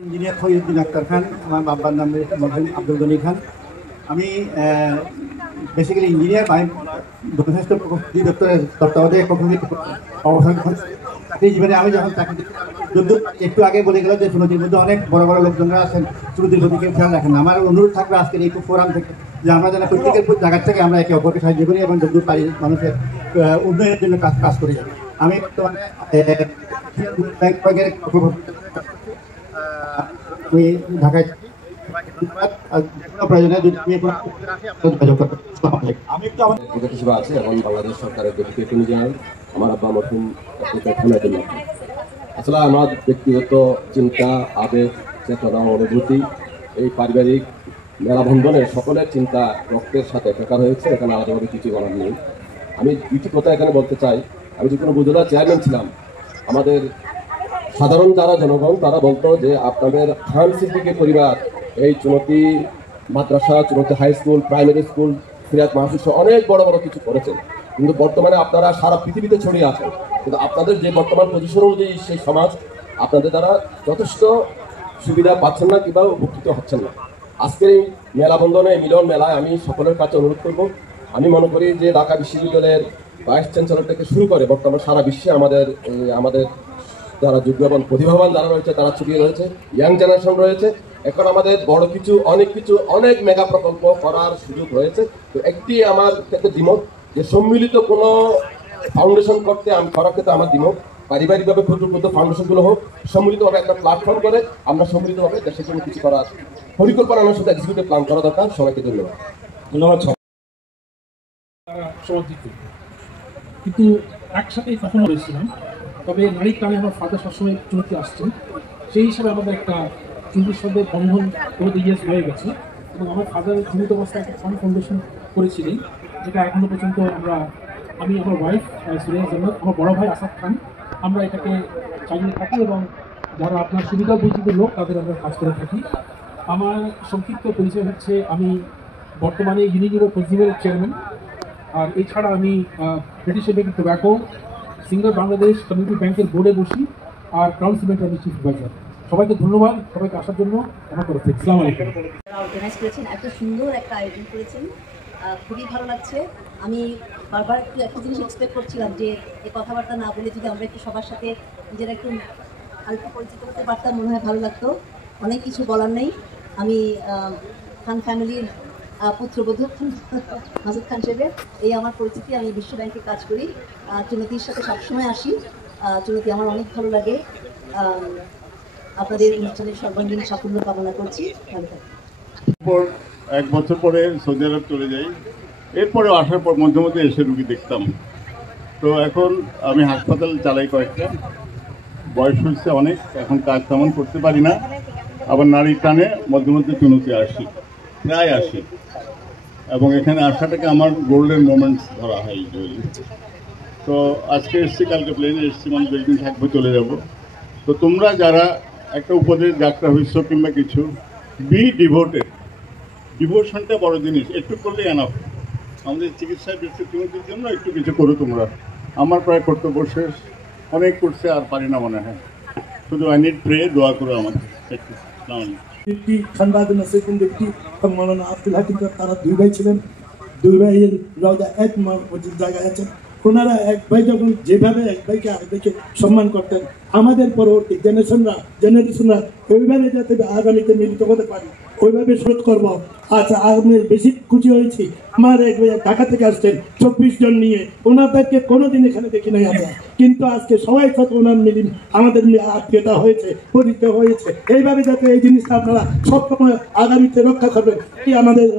Engineer Fariduddin Akter খান, আমার বাবার নাম মরহুম আব্দুল গনি খান। আমি বেসিক্যালি ইঞ্জিনিয়ার। আমি জনস্বাস্থ্য দপ্তরের তত্ত্বাবধায়ক অবসর চাকরি জীবনে আমি যখন চাকরি একটু আগে বলে গেল যে সুনতির মধ্যে অনেক বড় বড় লোকজনরা আছেন, সুনতির প্রতি কেউ খেয়াল রাখেন না। আমার অনুরোধ থাকবে আজকের এই ফোরাম থেকে যে আমরা যেন প্রত্যেকের জায়গার থেকে আমরা একে অপরকে সাহায্য করি এবং যতদূর পারি মানুষের উন্নয়নের জন্য কাজ করি। আমি বর্তমানে ঢাকায় আছে এবং বাংলাদেশ সরকারের ডেপুটি অ্যাটর্নি জেনারেল আমার আব্বা মরহুম আসলে আমার ব্যক্তিগত চিন্তা, আবেগ, চেতনা, অনুভূতি, এই পারিবারিক মেলাবন্ধনে সকলের চিন্তা রক্তের সাথে একাকার হয়েছে। এখানে আলাদাভাবে কিছু বলার নেই। আমি দুটি কথা এখানে বলতে চাই। আমি যখন উপজেলা চেয়ারম্যান ছিলাম, আমাদের সাধারণ যারা জনগণ তারা বলতো যে আপনাদের খান সিদ্দিকী পরিবার এই চুনতি মাদ্রাসা, Chunati high school, primary school, ফিরাত মাহফিল অনেক বড় বড় কিছু করেছেন, কিন্তু বর্তমানে আপনারা সারা পৃথিবীতে ছড়িয়ে আছেন। কিন্তু আপনাদের যে বর্তমান পজিশন অনুযায়ী সেই সমাজ আপনাদের দ্বারা যথেষ্ট সুবিধা পাচ্ছেন না কিংবা উপকৃত হচ্ছেন না। আজকের এই মেলাবন্ধনে, মিলন মেলায় আমি সকলের কাছে অনুরোধ করব। আমি মনে করি যে ঢাকা বিশ্ববিদ্যালয়ের ভাইস চ্যান্সেলর থেকে শুরু করে বর্তমান সারা বিশ্বে আমাদের যারা যোগ্য এবং প্রতিভাবান যারা রয়েছে তারা ছড়িয়ে রয়েছে, ইয়াং জেনারেশন রয়েছে। এখন আমাদের বড় অনেক মেগা প্রকল্প করার সুযোগ রয়েছে। তো একটি আমার ক্ষেত্রে দ্বিমত যে সম্মিলিত কোনো ফাউন্ডেশন করার ক্ষেত্রে আমার দ্বিমত। পারিবারিকভাবে ক্ষুদ্র ক্ষুদ্র ফাউন্ডেশনগুলো হোক, সম্মিলিতভাবে একটা প্ল্যাটফর্ম করে আমরা সম্মিলিতভাবে দেশের জন্য কিছু করার পরিকল্পনা আমার সাথে এক্সিকিউটিভ প্ল্যান করা দরকার। সবাইকে ধন্যবাদ। কিন্তু একসাথেই তখনও রয়েছিলাম। তবে নারীর টানে আমার ফাদার সবসময় চলতে আসছেন, সেই হিসাবে আমাদের একটা চুক্তির সাথে বন্ধন করে ইয়েস হয়ে গেছে। এবং আমার ফাদার জীবিত অবস্থায় একটা ফান্ড ফাউন্ডেশন করেছিলেন, যেটা এখনও পর্যন্ত আমি আমার ওয়াইফ সুরেশ জান্নাত, আমার বড় ভাই আসাদ খান, আমরা এটাকে চালিয়ে থাকি এবং যারা আপনার সুবিধা বঞ্চিত লোক তাদের আমরা কাজ করে থাকি। আমার সংক্ষিপ্ত পরিচয় হচ্ছে আমি বর্তমানে ইউনিলিভার কনজিউমার চেয়ারম্যান, আর এছাড়া আমি British American tobacco, singer Bangladesh community ব্যাংকের বোর্ডে বসি, আর ক্রাউন সিমেন্টের আমি চিফ অ্যাডভাইজার। সবাইকে ধন্যবাদ, সবাইকে আসার জন্য আমার তরফ থেকে। আসসালামু আলাইকুম। অর্গানাইজ করেছেন, এত সুন্দর একটা আয়োজন করেছেন, খুবই ভালো লাগছে। আমি বারবার একটা জিনিস এক্সপেক্ট করছিলাম যে এই কথাবার্তা না বলে যদি আমরা একটু সবার সাথে নিজেরা একটু অল্প পরিচিত হতে পারতাম, মনে হয় ভালো লাগতো। অনেক কিছু বলার নেই। আমি খান ফ্যামিলির পুত্রবধূ মাসুদ খান সাহেবের এই আমার পরিচিতি। আমি বিশ্ব ব্যাংকে কাজ করি, চুনতির সাথে সবসময় আসি। চুনতি আমার অনেক ভালো লাগে। আপনাদের অনুষ্ঠানের সর্বাঙ্গীন সাফল্য কামনা করছি। ভালো থাকবেন। এক বছর পরে সৌদি আরব চলে যাই। এরপরে আসার পর মধ্যে মধ্যে এসে রুগী দেখতাম। তো এখন আমি হাসপাতাল চালাই কয়েকটা, বয়স হয়েছে অনেক, এখন কাজ তেমন করতে পারি না। আবার নারীর টানে মধ্যে মধ্যে চুনতি আসি, প্রায় আসি, এবং এখানে আসাটাকে আমার গোল্ডেন মোমেন্টস ধরা হয়। তো আজকে এসছি, কালকে প্লেনে এসছি, মানে 2 দিন থাকবো, চলে যাব। তো তোমরা যারা একটা উপদেশ যাত্রা হইছো কিংবা কিছু, বি ডিভোটেড। ডিভোশনটা বড় জিনিস, একটু করলে এনাফ। আমাদের চিকিৎসায় দৃষ্টির জন্য একটু কিছু করো তোমরা। আমার প্রায় কর্তব্য শেষ, অনেক করছে, আর পারি না মনে হয়। শুধু আই নিড প্রে, দোয়া করো আমাকে। একটি খানবাদুল নাসিরুদ্দিন ব্যক্তি এবং মৌলানা আব্দুল হাকিম, তারা 2 ভাই ছিলেন। 2 ভাইয়ের রওজা এক মসজিদ জায়গায় আছেন। ওনারা এক ভাই যখন যেভাবে এক ভাইকে আরেক ভাইকে সম্মান করতেন, আমাদের পরবর্তী জেনারেশনরা ওইভাবে যাতে আগামীতে মিলিত হতে পারি ওইভাবে শোধ করবো। আচ্ছা, আমি বেশি খুশি হয়েছি, আমার এক ভাই ঢাকা থেকে আসছেন 24 জন নিয়ে। ওনাদেরকে কোনোদিন এখানে দেখি নাই আমরা, কিন্তু আজকে সবাই সাথে ওনার আমাদের আত্মীয়তা হয়েছে, পরিচয় হয়েছে। এইভাবে যাতে এই জিনিসটা আপনারা সবসময় আগামীতে রক্ষা করবেন, এই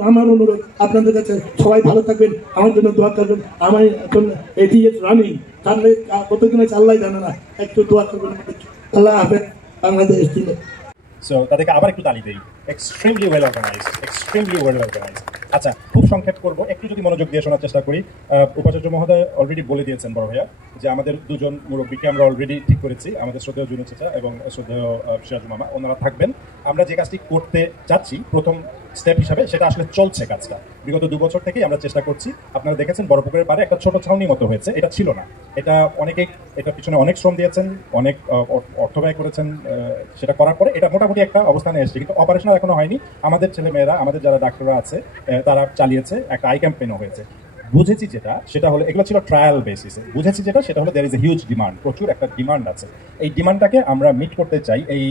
আমার অনুরোধ আপনাদের কাছে। সবাই ভালো থাকবেন, আমার জন্য দোয়া করবেন। আমার এখন এটি রানিং, তাহলে কতদিনে চাল্লাই জানে না, একটু দোয়া করবেন। আল্লাহ হাফেজ। বাংলাদেশ ছিল। So তাদেরকে আবার একটু তালি দেই। Extremely well organized. আচ্ছা, খুব সংক্ষেপ করব, একটু যদি মনোযোগ দিয়ে শোনার চেষ্টা করি। উপাচার্য মহোদয় অলরেডি বলে দিয়েছেন বড় ভাইয়া যে আমাদের দুজন মুরব্বীকে আমরা অলরেডি ঠিক করেছি, আমাদের শ্রদ্ধেয় জুনু চাচা এবং শ্রদ্ধেয় সিরাজুল মামা, ওনারা থাকবেন। আমরা যে কাজটি করতে যাচ্ছি প্রথম স্টেপ হিসাবে, সেটা আসলে চলছে কাজটা। বিগত 2 বছর থেকেই আমরা চেষ্টা করছি। আপনারা দেখেছেন বড়পুকুরের পাড়ে একটা ছোট ছাউনি মতো হয়েছে, এটা ছিল না। এটা অনেকেই এটার পিছনে অনেক শ্রম দিয়েছেন, অনেক অর্থ ব্যয় করেছেন। সেটা করার পরে এটা মোটামুটি একটা অবস্থানে এসেছে, কিন্তু অপারেশনাল এখনো হয়নি। আমাদের ছেলেমেয়েরা, আমাদের যারা ডাক্তাররা আছে তারা চালিয়েছে, একটা আই ক্যাম্পেইনও হয়েছে। বুঝেছি যেটা, সেটা হলো এগুলো ছিল ট্রায়াল বেসিসে। বুঝেছি যেটা, সেটা হলো there is a huge demand, প্রচুর একটা ডিমান্ড আছে। এই ডিমান্ডটাকে আমরা মিট করতে চাই। এই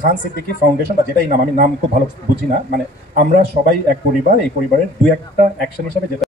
খান সিদ্দিকী ফাউন্ডেশন বা যেটাই নাম, আমি নাম খুব ভালো বুঝি না, মানে আমরা সবাই এক পরিবার, এই পরিবারের 2-1টা অ্যাকশন হিসাবে যেটা